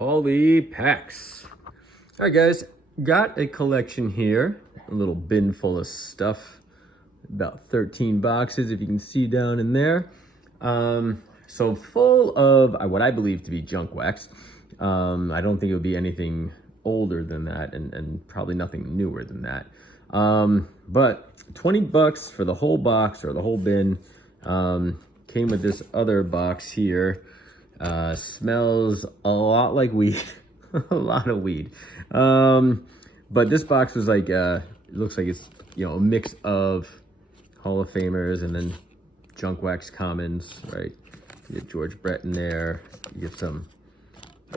Paulie Packs. All right, guys, got a collection here, a little bin full of stuff, about 13 boxes, if you can see down in there. So full of what I believe to be junk wax. I don't think it would be anything older than that, and probably nothing newer than that. But 20 bucks for the whole box or the whole bin. Came with this other box here. Smells a lot like weed. A lot of weed. But this box was like, it looks like it's, a mix of Hall of Famers and then junk wax commons, right? You get George Brett in there. You get some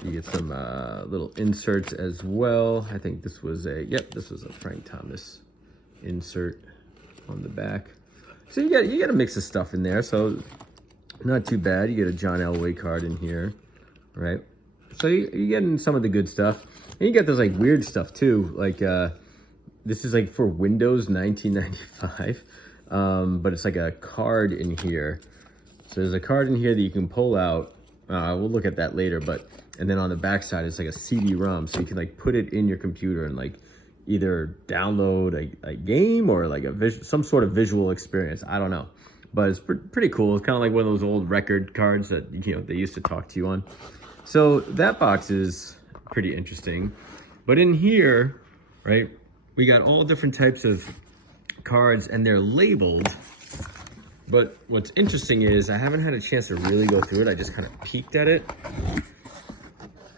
little inserts as well. I think this was this was a Frank Thomas insert on the back. So you get a mix of stuff in there. So not too bad. You get a John Elway card in here, right? So you're getting some of the good stuff. And you get this like weird stuff too. Like this is like for Windows 1995. But it's like a card in here. So there's a card in here that you can pull out. We'll look at that later, and then on the back side, it's like a CD-ROM. So you can like put it in your computer and like either download a game or like some sort of visual experience. I don't know, but it's pretty cool. It's kind of like one of those old record cards that, they used to talk to you on. So that box is pretty interesting. But in here, right, we got all different types of cards and they're labeled. But what's interesting is I haven't had a chance to really go through it. I just kind of peeked at it.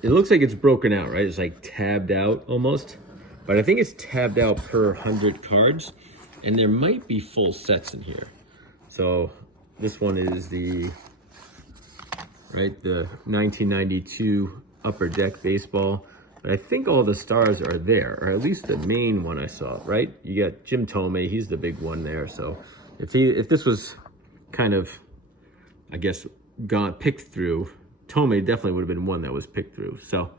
It looks like it's broken out, right? It's like tabbed out almost. But I think it's tabbed out per 100 cards. And there might be full sets in here. So this one is the 1992 Upper Deck Baseball. But I think all the stars are there, or at least the main one I saw, right? You got Jim Thome, he's the big one there. So if this was kind of, I guess, picked through, Thome definitely would have been one that was picked through. So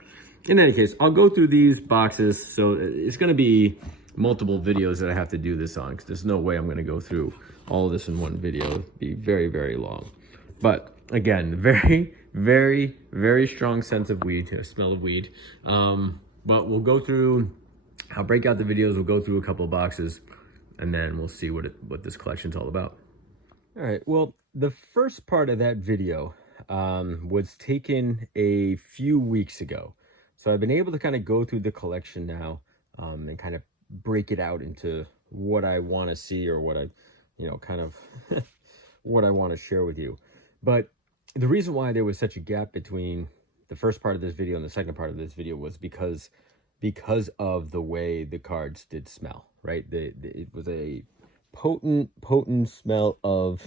in any case, I'll go through these boxes. So it's going to be multiple videos that I have to do this on, because there's no way I'm going to go through all of this in one video. It'd be very, very long. But again, very, very, very strong sense of weed, smell of weed. But we'll go through, I'll break out the videos, we'll go through a couple of boxes, and then we'll see what this collection's all about. All right, well, the first part of that video was taken a few weeks ago. So I've been able to kind of go through the collection now and kind of break it out into what I want to see, or what I, kind of what I want to share with you. But the reason why there was such a gap between the first part of this video and the second part of this video was because of the way the cards did smell, right? It was a potent smell of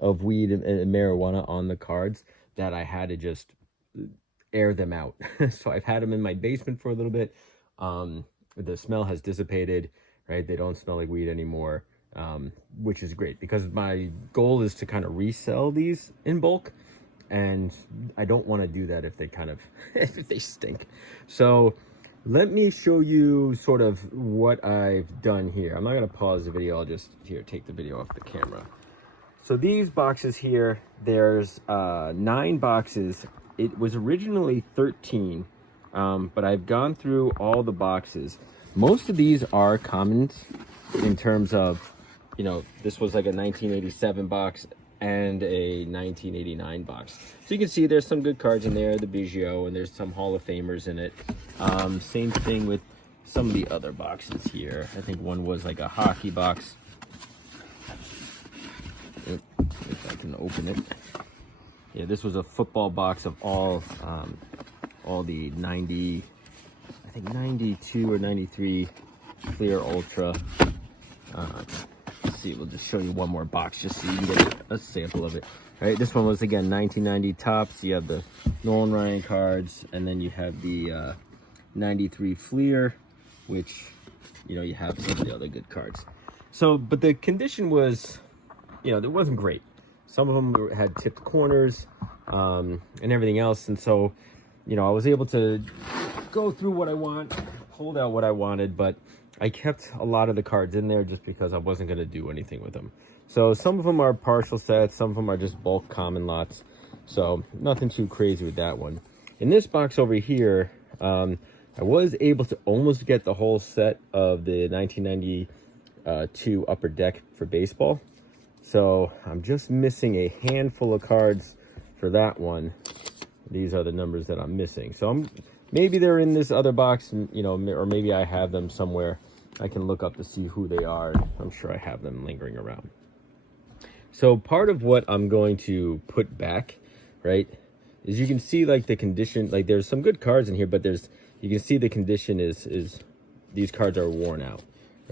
of weed and marijuana on the cards that I had to just air them out. So I've had them in my basement for a little bit. The smell has dissipated, right? They don't smell like weed anymore, which is great, because my goal is to kind of resell these in bulk, and I don't want to do that if they if they stink. So let me show you sort of what I've done here. I'm not going to pause the video. I'll just take the video off the camera. So these boxes here, there's 9 boxes. It was originally 13, but I've gone through all the boxes. Most of these are commons in terms of, this was like a 1987 box and a 1989 box. So you can see there's some good cards in there, the Biggio, and there's some Hall of Famers in it. Same thing with some of the other boxes here. I think one was like a hockey box. If I can open it. Yeah, this was a football box of all the 90, I think 92 or 93 Clear Ultra. Let's see, we'll just show you one more box just so you can get a sample of it. All right, this one was, again, 1990 Topps. You have the Nolan Ryan cards, and then you have the 93 Fleer, which, you have some of the other good cards. So, but the condition was, it wasn't great. Some of them had tipped corners and everything else. And so, I was able to go through what I want, pulled out what I wanted, but I kept a lot of the cards in there just because I wasn't going to do anything with them. So some of them are partial sets, some of them are just bulk common lots. So nothing too crazy with that one. In this box over here, I was able to almost get the whole set of the 1992 Upper Deck for baseball. So I'm just missing a handful of cards for that one. These are the numbers that I'm missing. So maybe they're in this other box, you know, or maybe I have them somewhere. I can look up to see who they are. I'm sure I have them lingering around. So part of what I'm going to put back, right, is you can see like the condition, like there's some good cards in here, but you can see the condition is these cards are worn out,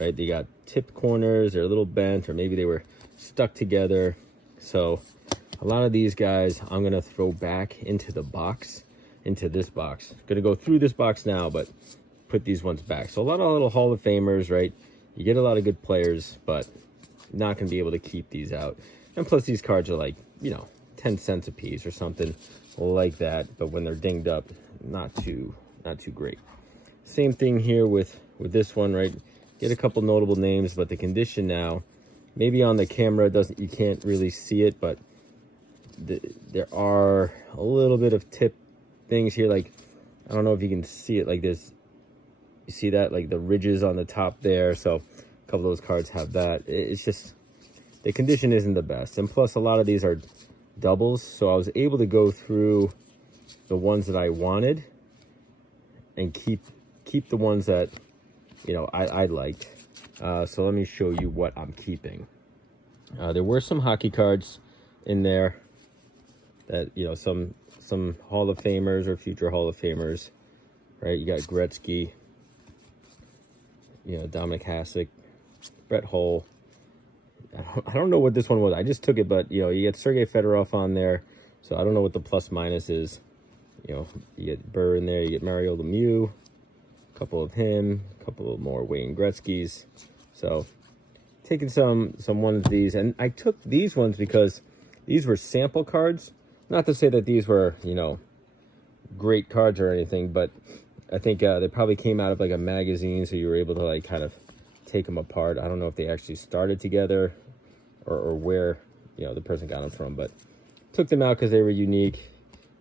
right? They got tip corners, they're a little bent, or maybe they were stuck together. So a lot of these guys I'm gonna throw back into the box, into this box. Gonna go through this box now, but put these ones back. So a lot of little Hall of Famers, right? You get a lot of good players, but not gonna be able to keep these out. And plus these cards are like, you know, 10 cents a piece or something like that, but when they're dinged up, not too great. Same thing here with this one, right? Get a couple notable names, but the condition now, maybe on the camera you can't really see it, but there are a little bit of tip things here. Like, I don't know if you can see it, like this. You see that, like the ridges on the top there. So a couple of those cards have that. It's just, the condition isn't the best. And plus a lot of these are doubles. So I was able to go through the ones that I wanted and keep the ones that, you know, I liked. So let me show you what I'm keeping. There were some hockey cards in there that, you know, some Hall of Famers or future Hall of Famers, right? You got Gretzky, you know, Dominic Hasek, Brett Hull. I don't know what this one was. I just took it, but, you know, you get Sergei Fedorov on there, so I don't know what the plus minus is. You know, you get Burr in there, you get Mario Lemieux, a couple of him, a couple of more Wayne Gretzky's. So taking some ones of these, and I took these ones because these were sample cards. Not to say that these were, you know, great cards or anything, but I think they probably came out of like a magazine, so you were able to like kind of take them apart. I don't know if they actually started together or where, you know, the person got them from, but took them out because they were unique.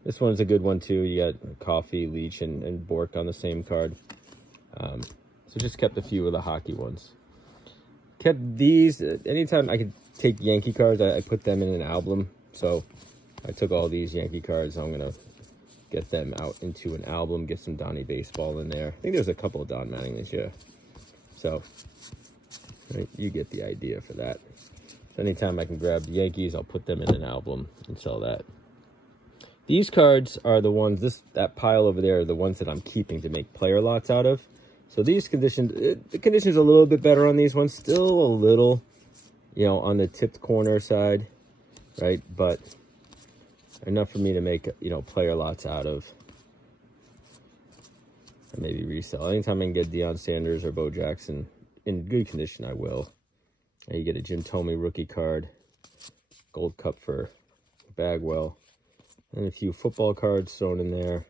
This one's a good one too. You got Coffey, Leach, and Bork on the same card. So just kept a few of the hockey ones. Kept these. Anytime I could take Yankee cards, I put them in an album. So I took all these Yankee cards. I'm gonna get them out into an album. Get some Donnie Baseball in there. I think there's a couple of Don Mattingly's, yeah. So right, you get the idea for that. So anytime I can grab the Yankees, I'll put them in an album and sell that. These cards are the ones, that pile over there are the ones that I'm keeping to make player lots out of. So these conditions, the condition's a little bit better on these ones. Still a little, you know, on the tipped corner side, right? But enough for me to make, you know, player lots out of. And maybe resell. Anytime I can get Deion Sanders or Bo Jackson in good condition, I will. And you get a Jim Thome rookie card, Gold Cup for Bagwell, and a few football cards thrown in there.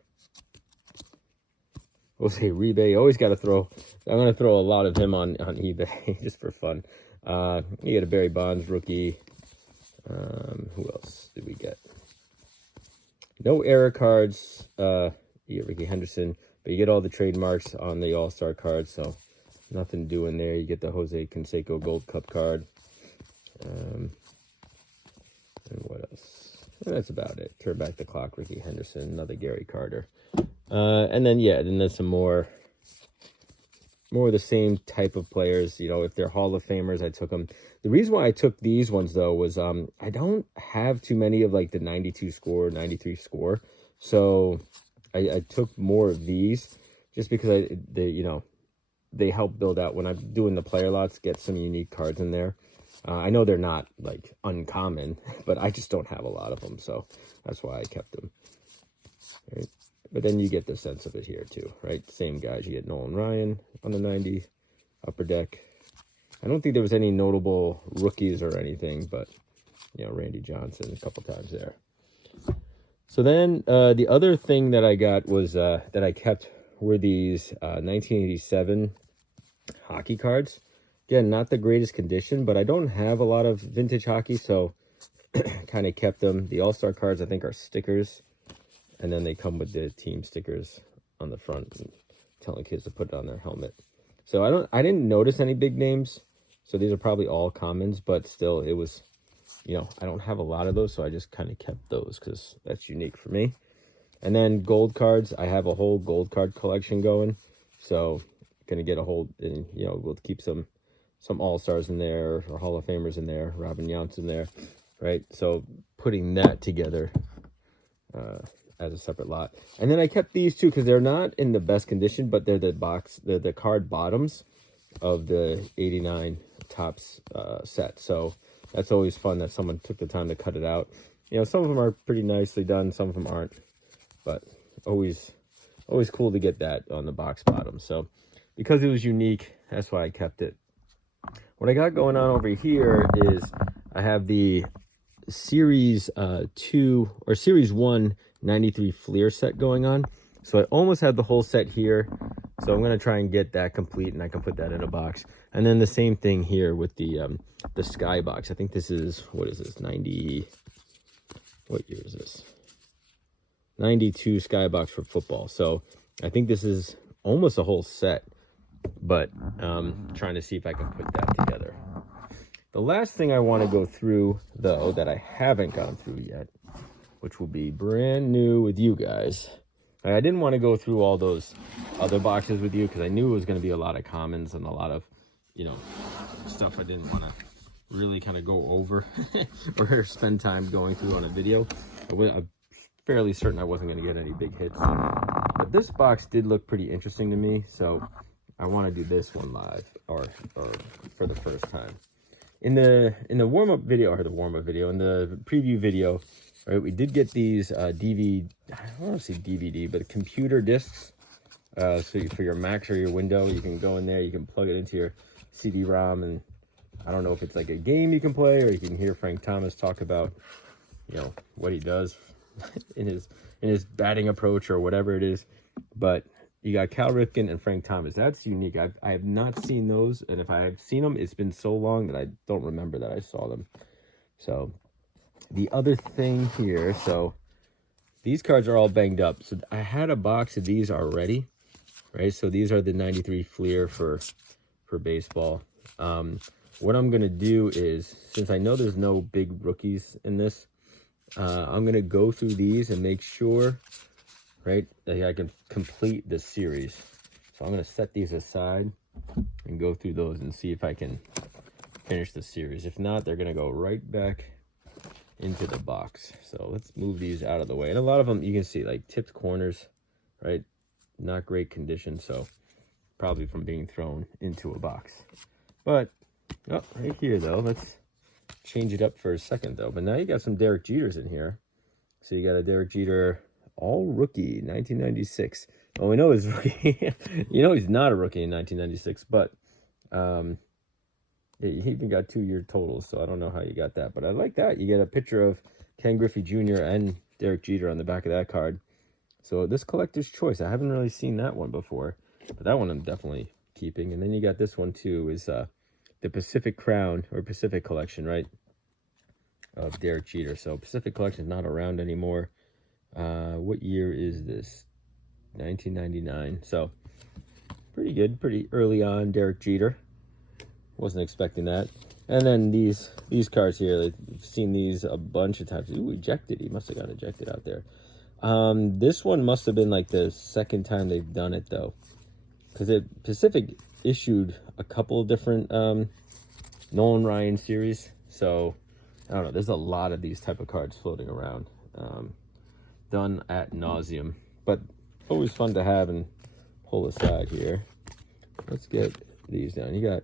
We'll say Rebay. Always got to throw. I'm going to throw a lot of him on eBay just for fun. You get a Barry Bonds rookie. Who else did we get? No error cards. You get Ricky Henderson, but you get all the trademarks on the All-Star cards, so nothing doing there. You get the Jose Canseco Gold Cup card. And what else? And that's about it. Turn back the clock, Ricky Henderson, another Gary Carter. And then, yeah, then there's some more of the same type of players. You know, if they're Hall of Famers, I took them. The reason why I took these ones, though, was I don't have too many of, like, the 92 score, 93 score. So I took more of these just because, they help build out. When I'm doing the player lots, get some unique cards in there. I know they're not, like, uncommon, but I just don't have a lot of them. So that's why I kept them. Right? But then you get the sense of it here, too, right? Same guys. You get Nolan Ryan on the 90, Upper Deck. I don't think there was any notable rookies or anything, but, you know, Randy Johnson a couple times there. So then the other thing that I got was that I kept were these 1987 hockey cards. Again, not the greatest condition, but I don't have a lot of vintage hockey, so kind of kept them. The All-Star cards, I think, are stickers. And then they come with the team stickers on the front and telling kids to put it on their helmet. So I didn't notice any big names. So these are probably all commons, but still it was, you know, I don't have a lot of those. So I just kind of kept those because that's unique for me. And then gold cards, I have a whole gold card collection going. So gonna get a whole, and you know, we'll keep some all-stars in there or Hall of Famers in there, Robin Janssen there, right? So putting that together as a separate lot. And then I kept these two because they're not in the best condition, but they're the card bottoms of the 89 Topps set. So that's always fun that someone took the time to cut it out. You know, some of them are pretty nicely done, some of them aren't, but always cool to get that on the box bottom. So because it was unique, that's why I kept it. What I got going on over here is I have the Series 2 or Series 1 93 Fleer set going on. So I almost had the whole set here. So I'm going to try and get that complete, and I can put that in a box. And then the same thing here with the Skybox. I think this is, what is this, 90, what year is this? 92 Skybox for football. So I think this is almost a whole set, but trying to see if I can put that together. The last thing I want to go through, though, that I haven't gone through yet, which will be brand new with you guys. I didn't want to go through all those other boxes with you because I knew it was going to be a lot of commons and a lot of, you know, stuff I didn't want to really kind of go over or spend time going through on a video. I'm fairly certain I wasn't going to get any big hits. But this box did look pretty interesting to me, so I want to do this one live or for the first time. In the warm-up video, or the warm-up video, in the preview video, right, we did get these DVD, I don't want to say DVD, but computer discs. So for your Macs or your Windows, you can go in there, you can plug it into your CD-ROM, and I don't know if it's like a game you can play, or you can hear Frank Thomas talk about, you know, what he does in his batting approach or whatever it is. But you got Cal Ripken and Frank Thomas. That's unique. I have not seen those, and if I have seen them, it's been so long that I don't remember that I saw them. So the other thing here, so these cards are all banged up. So I had a box of these already, right? So these are the 93 Fleer for baseball. What I'm gonna do is, since I know there's no big rookies in this, I'm gonna go through these and make sure, right, that I can complete this series. So I'm gonna set these aside and go through those and see if I can finish the series. If not, they're gonna go right back into the box. So let's move these out of the way. And a lot of them, you can see, like tipped corners, right? Not great condition, so probably from being thrown into a box. But oh, right here though, let's change it up for a second though. But now you got some Derek Jeters in here. So you got a Derek Jeter all rookie 1996. Well, we know he's rookie. You know he's not a rookie in 1996, but he even got 2-year totals, so I don't know how you got that, but I like that. You get a picture of Ken Griffey Jr. and Derek Jeter on the back of that card. So this collector's choice, I haven't really seen that one before, but that one I'm definitely keeping. And then you got this one too, is the Pacific Crown or Pacific Collection, right, of Derek Jeter. So Pacific Collection is not around anymore. What year is this? 1999. So pretty good, pretty early on Derek Jeter. Wasn't expecting that. And then these cards here, I've seen these a bunch of times. Ooh, ejected. He must have got ejected out there. This one must have been like the second time they've done it though, because Pacific issued a couple of different Nolan Ryan series. So I don't know. There's a lot of these type of cards floating around, done ad nauseum, but always fun to have and pull aside here. Let's get these down. You got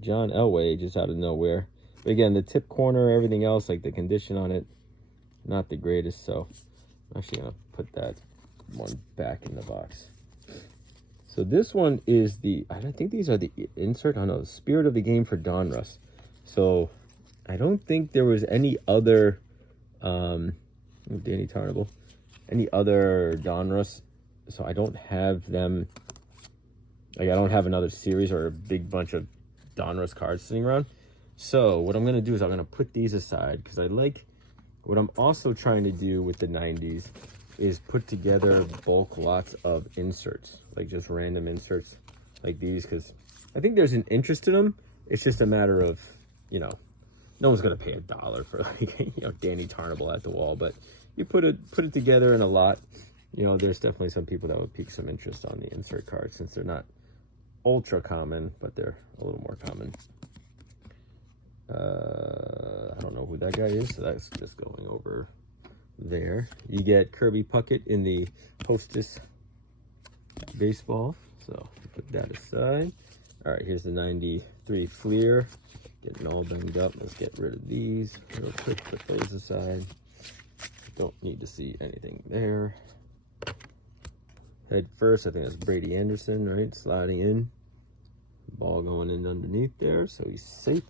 John Elway just out of nowhere. But again, the tip corner, everything else, like the condition on it, not the greatest. So I'm actually going to put that one back in the box. So this one is I don't think these are the insert. I don't know, the Spirit of the Game for Donruss. So I don't think there was any other, Danny Tarnable, any other Donruss. So I don't have them, like I don't have another series or a big bunch of Donruss cards sitting around. So what I'm going to do is I'm going to put these aside because I like what I'm also trying to do with the 90s is put together bulk lots of inserts, like just random inserts like these, because I think there's an interest in them. It's just a matter of, you know, no one's gonna pay $1 for like, you know, Danny Tarnable at the wall, but you put it together in a lot. You know, there's definitely some people that would pique some interest on the insert cards, since they're not ultra common, but they're a little more common. I don't know who that guy is, so that's just going over there. You get Kirby Puckett in the Hostess baseball, so put that aside. All right, here's the 93 Fleer, getting all banged up. Let's get rid of these real quick, put those aside. Don't need to see anything there. Head first, I think that's Brady Anderson, right? Sliding in, ball going in underneath there, so he's safe.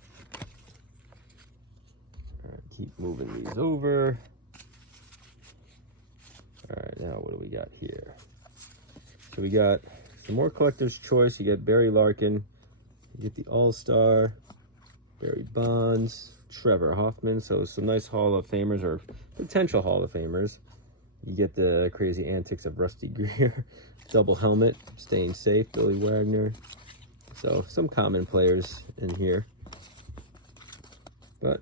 All right, keep moving these over. All right, now what do we got here? So we got some more collector's choice. You get Barry Larkin, you get the All-Star, Barry Bonds, Trevor Hoffman. So some nice Hall of Famers, or potential Hall of Famers. You get the crazy antics of Rusty Greer, double helmet, staying safe, Billy Wagner. So some common players in here. But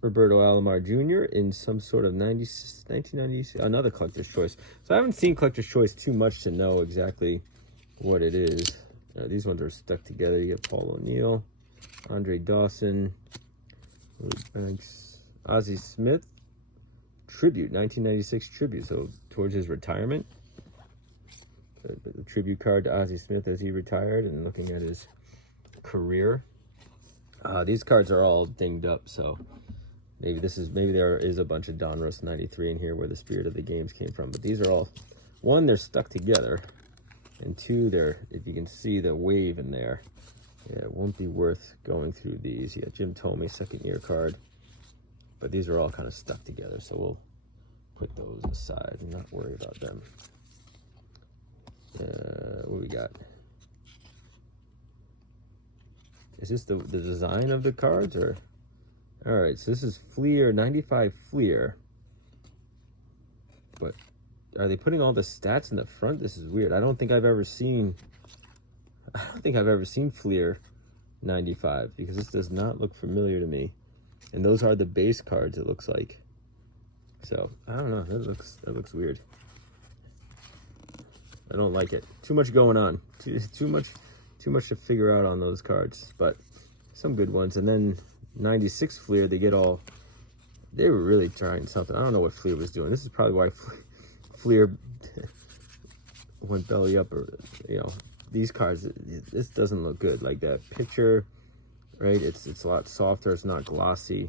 Roberto Alomar Jr. in some sort of 1990s, another collector's choice. So I haven't seen collector's choice too much to know exactly what it is. These ones are stuck together. You get Paul O'Neill, Andre Dawson, Banks, Ozzie Smith, tribute, 1996 tribute. So towards his retirement, the tribute card to Ozzie Smith as he retired, and looking at his career. These cards are all dinged up, so maybe there is a bunch of Donruss 93 in here where the spirit of the games came from. But these are all, one, they're stuck together, and two, they're, if you can see the wave in there, yeah, it won't be worth going through these. Yeah, Jim Thome, second year card. But these are all kind of stuck together, so we'll put those aside and not worry about them. What we got? Is this the design of the cards, or? All right, so this is Fleer, 95 Fleer. But are they putting all the stats in the front? This is weird. I don't think I've ever seen Fleer 95, because this does not look familiar to me. And those are the base cards, it looks like. So I don't know. That looks weird. I don't like it. Too much going on. Too much to figure out on those cards. But some good ones. And then 96 Fleer, they were really trying something. I don't know what Fleer was doing. This is probably why Fleer went belly up, or, you know, these cards, this doesn't look good. Like that picture, right? It's a lot softer. It's not glossy.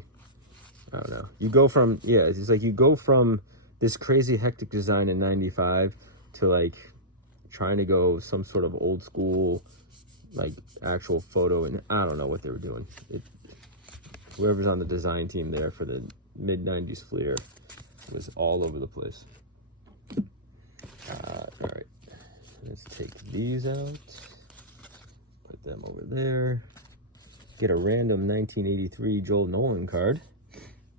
I don't know. You go from, yeah, it's like you go from this crazy hectic design in 95 to like trying to go some sort of old school, like actual photo, and I don't know what they were doing. Whoever's on the design team there for the mid-90s Fleer was all over the place. All right, let's take these out, put them over there. Get a random 1983 Joel Nolan card.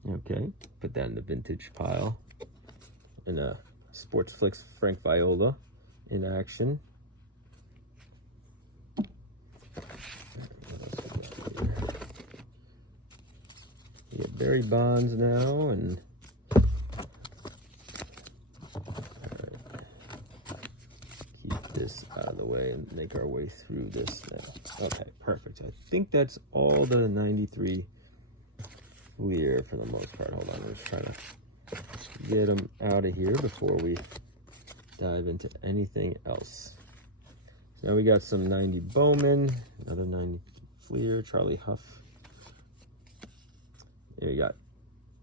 Okay, put that in the vintage pile. And a Sportsflix Frank Viola in action. You get Barry Bonds now, and keep this out of the way and make our way through this now. Okay, perfect. I think that's all the 93 Fleer for the most part. Hold on, I'm just trying to get them out of here before we dive into anything else. So now we got some 90 Bowman, another 90 Fleer, Charlie Huff. There you got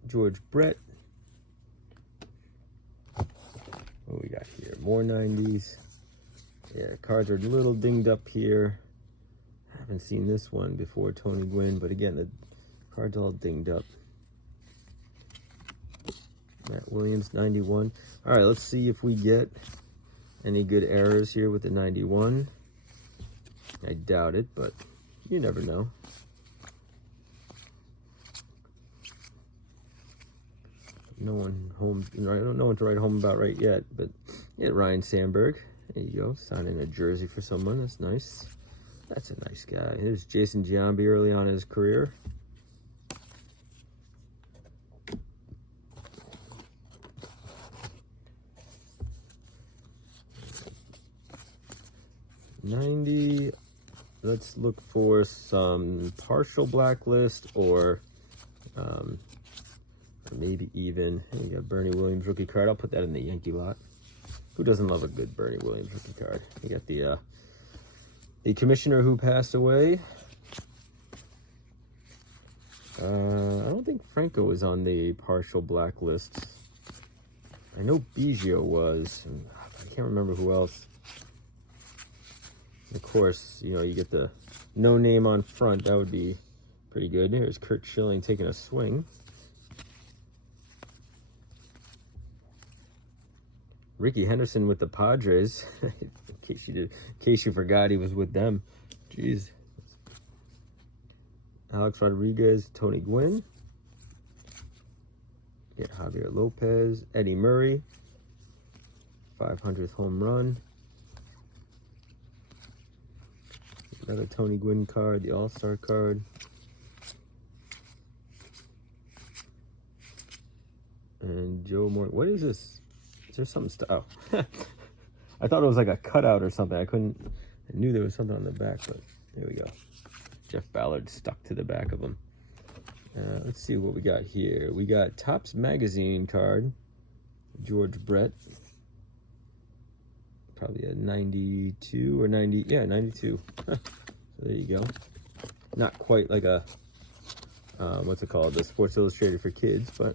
George Brett. What we got here? More 90s. Yeah, cards are a little dinged up here. I haven't seen this one before, Tony Gwynn, but again, the card's all dinged up. Matt Williams, 91. All right, let's see if we get any good errors here with the 91. I doubt it, but you never know. no one home. I don't know what to write home about right yet, but yeah, Ryan Sandberg. There you go, signing a jersey for someone. That's nice. That's a nice guy. Here's Jason Giambi early on in his career. $90. Let's look for some partial blacklist or maybe even. You got Bernie Williams rookie card. I'll put that in the Yankee lot. Who doesn't love a good Bernie Williams rookie card? You got the commissioner who passed away. I don't think Franco was on the partial blacklist. I know Biggio was. And I can't remember who else. Of course, you know, you get the no name on front. That would be pretty good. Here's Curt Schilling taking a swing. Ricky Henderson with the Padres. in case you forgot he was with them. Jeez. Alex Rodriguez, Tony Gwynn. Get Javier Lopez, Eddie Murray. 500th home run. Another Tony Gwynn card, the All-Star card. And Joe Moore. What is this? Is there something? Oh. I thought it was like a cutout or something. I knew there was something on the back, but here we go. Jeff Ballard stuck to the back of them. Let's see what we got here. We got Topps Magazine card. George Brett. Probably a 92 or 90. Yeah, 92. So there you go. Not quite like a, what's it called? The Sports Illustrated for kids, but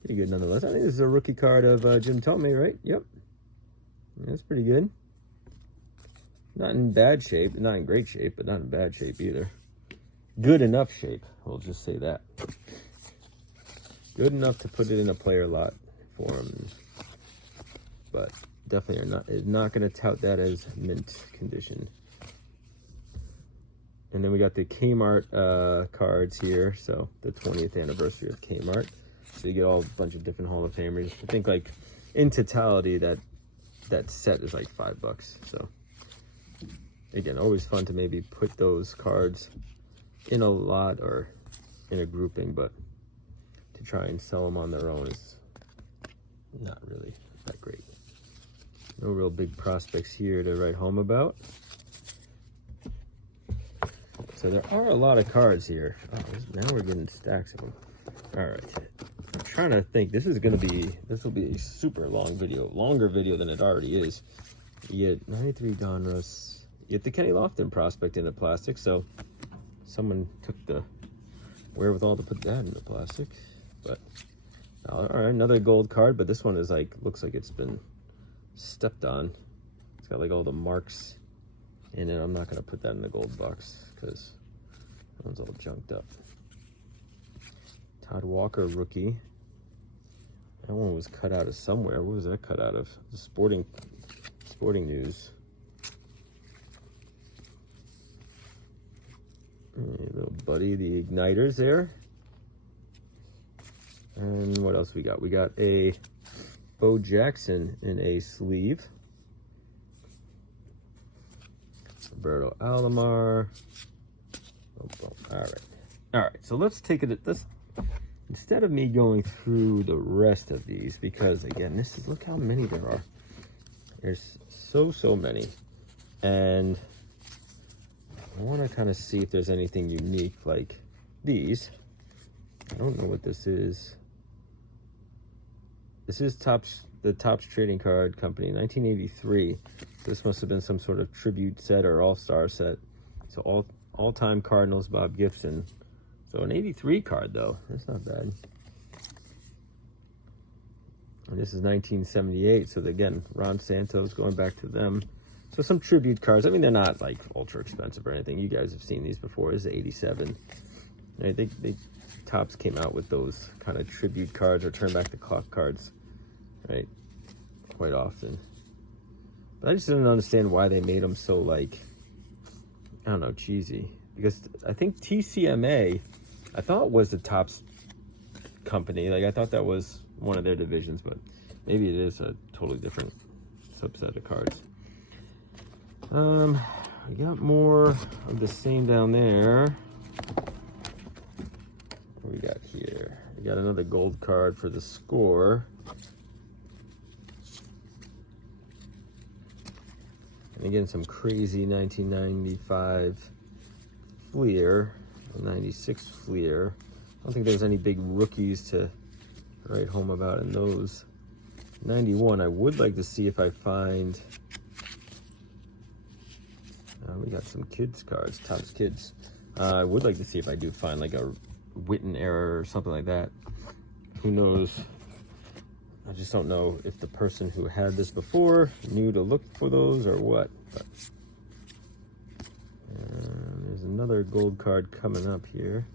pretty good nonetheless. I think this is a rookie card of Jim Thome, right? Yep. That's pretty good. Not in bad shape. Not in great shape, but not in bad shape either. Good enough shape. We'll just say that. Good enough to put it in a player lot for him. But definitely not going to tout that as mint condition. And then we got the Kmart cards here. So the 20th anniversary of Kmart. So you get all a bunch of different Hall of Famers. I think like in totality that set is like $5. So again, always fun to maybe put those cards in a lot or in a grouping, but to try and sell them on their own is not really that great. No real big prospects here to write home about. So there are a lot of cards here. Oh, now we're getting stacks of them. All right. I'm trying to think. This will be a super long video. Longer video than it already is. You get 93 Donruss. You get the Kenny Lofton prospect in the plastic. So someone took the wherewithal to put that in the plastic. But all right, another gold card. But this one is like, looks like it's been stepped on. It's got like all the marks in it. I'm not going to put that in the gold box because that one's all junked up. Todd Walker rookie. That one was cut out of somewhere. What was that cut out of? The Sporting News. Little buddy, the Igniters there. And what else we got? We got a Bo Jackson in a sleeve. Roberto Alomar. All right. So let's take it. Instead of me going through the rest of these, because again, look how many there are. There's so many, and I want to kind of see if there's anything unique like these. I don't know what this is. This is the Topps Trading Card Company, 1983. This must have been some sort of tribute set or all-star set. So all-time Cardinals, Bob Gibson. So an 83 card though, that's not bad. And this is 1978, so again, Ron Santos, going back to them. So some tribute cards. I mean, they're not like ultra expensive or anything. You guys have seen these before. This is 87. I think Topps came out with those kind of tribute cards or turn back the clock cards, right? Quite often. But I just didn't understand why they made them so like, I don't know, cheesy. Because I think TCMA, I thought was the Topps company. Like, I thought that was one of their divisions, but maybe it is a totally different subset of cards. We got more of the same down there. What we got here? We got another gold card for the score. And again, some crazy 1995 Fleer, 96 Fleer. I don't think there's any big rookies to write home about in those. 91, I would like to see if I find... we got some kids cards, Topps Kids. I would like to see if I do find like a Witten error or something like that. Who knows? I just don't know if the person who had this before knew to look for those or what. But there's another gold card coming up here.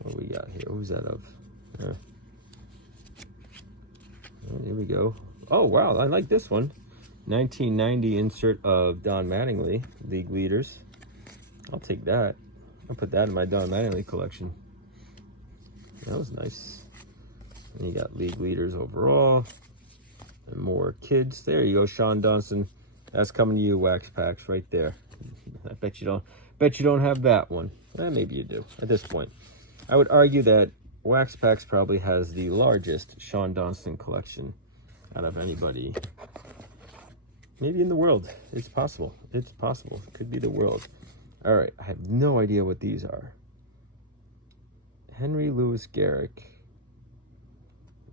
What do we got here? Who's that of? Oh, here we go. Oh, wow. I like this one. 1990 insert of Don Mattingly, League Leaders. I'll take that. I'll put that in my Don Mattingly collection. That was nice. And you got League Leaders overall. And more kids. There you go, Sean Johnson. That's coming to you, Wax Packs, right there. I bet you don't have that one. Maybe you do at this point. I would argue that Wax Packs probably has the largest Sean Johnson collection out of anybody. Maybe in the world. It's possible. It's possible. It could be the world. All right. I have no idea what these are. Henry Louis Garrick.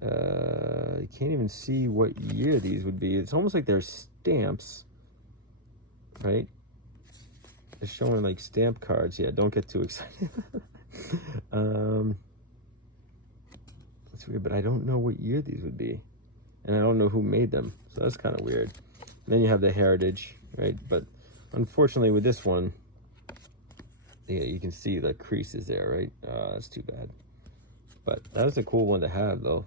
You can't even see what year these would be. It's almost like they're stamps, right? They're showing like stamp cards. Yeah, don't get too excited. It's weird, but I don't know what year these would be. And I don't know who made them. So that's kind of weird. And then you have the Heritage, right? But unfortunately with this one, yeah, you can see the creases there, right? That's too bad. But that was a cool one to have, though.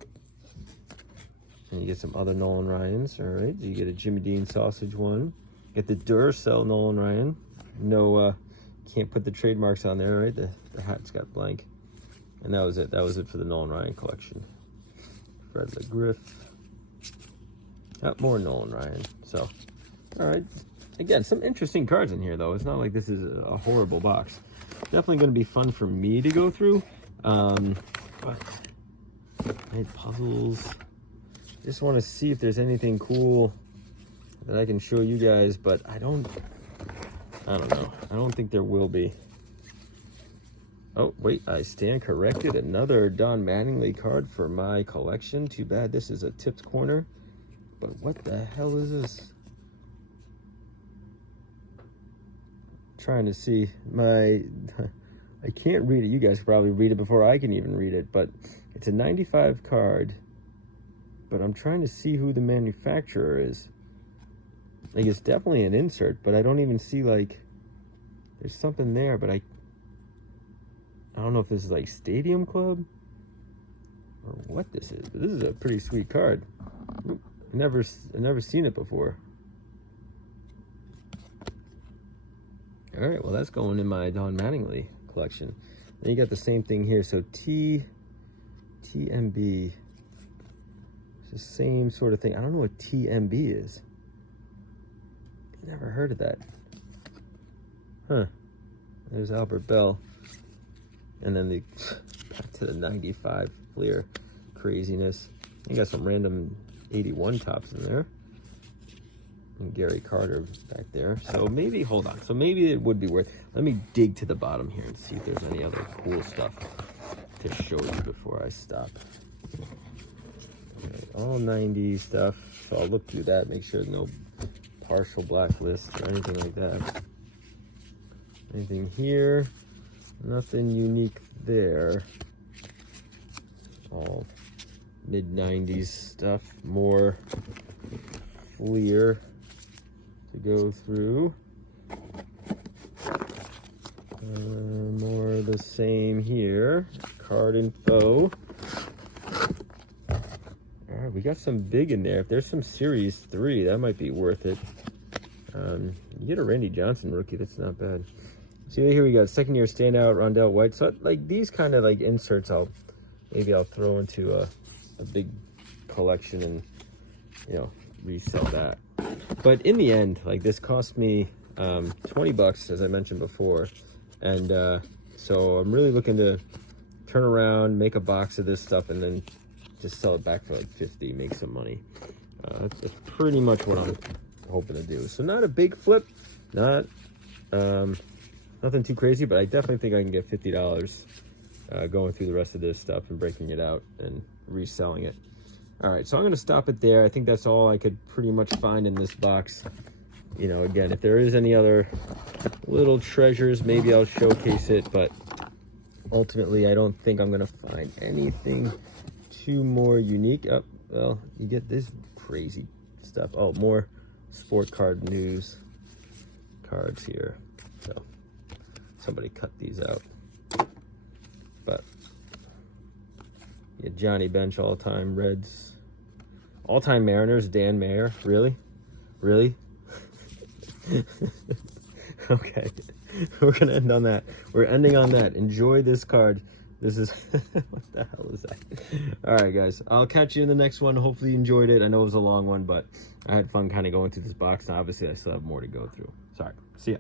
And you get some other Nolan Ryans, all right? You get a Jimmy Dean sausage one. Get the Duracell Nolan Ryan. No, can't put the trademarks on there, right? The hat's got blank. And that was it. That was it for the Nolan Ryan collection. Fred LeGriff. More Nolan Ryan. So, all right. Again, some interesting cards in here, though. It's not like this is a horrible box. Definitely going to be fun for me to go through. But puzzles. Just want to see if there's anything cool that I can show you guys, but I don't know. I don't think there will be. Oh, wait, I stand corrected. Another Don Mattingly card for my collection. Too bad this is a tipped corner. But what the hell is this? Trying to see my... I can't read it. You guys could probably read it before I can even read it, but it's a 95 card. But I'm trying to see who the manufacturer is. Like, it's definitely an insert, but I don't even see, like, there's something there, but I don't know if this is like Stadium Club or what this is, but this is a pretty sweet card. I've never seen it before. All right, well, that's going in my Don Mattingly collection. Then you got the same thing here. So TMB. It's the same sort of thing. I don't know what TMB is. Never heard of that. Huh. There's Albert Bell. And then back to the 95 Fleer craziness. You got some random 81 tops in there. And Gary Carter back there. So maybe, hold on. So maybe it would be worth, let me dig to the bottom here and see if there's any other cool stuff to show you before I stop. Okay, all 90 stuff. So I'll look through that, make sure no partial blacklist or anything like that. Anything here? Nothing unique there. All mid-90s stuff. More Fleer to go through. More of the same here. Card info. Alright, we got some big in there. If there's some Series 3, that might be worth it. You get a Randy Johnson rookie, that's not bad. So here we got second year standout Rondell White. So like these kind of like inserts I'll maybe I'll throw into a big collection and, you know, resell that. But in the end, like, this cost me $20, as I mentioned before, and so I'm really looking to turn around, make a box of this stuff, and then just sell it back for like 50, make some money. That's pretty much what I'm hoping to do. So not a big flip, not nothing too crazy, but I definitely think I can get $50 going through the rest of this stuff and breaking it out and reselling it. All right, so I'm gonna stop it there. I think that's all I could pretty much find in this box. You know, again, if there is any other little treasures, maybe I'll showcase it, but ultimately I don't think I'm gonna find anything too more unique. Oh, well, you get this crazy stuff. Oh, more sport card news cards here. So somebody cut these out. But yeah, Johnny Bench, all-time Reds, all-time Mariners, Dan Mayer. Really? Okay, we're gonna end on that. We're ending on that. Enjoy this card. This is what the hell is that? All right, guys, I'll catch you in the next one. Hopefully you enjoyed it. I know it was a long one, but I had fun kind of going through this box, and obviously I still have more to go through. Sorry. See ya.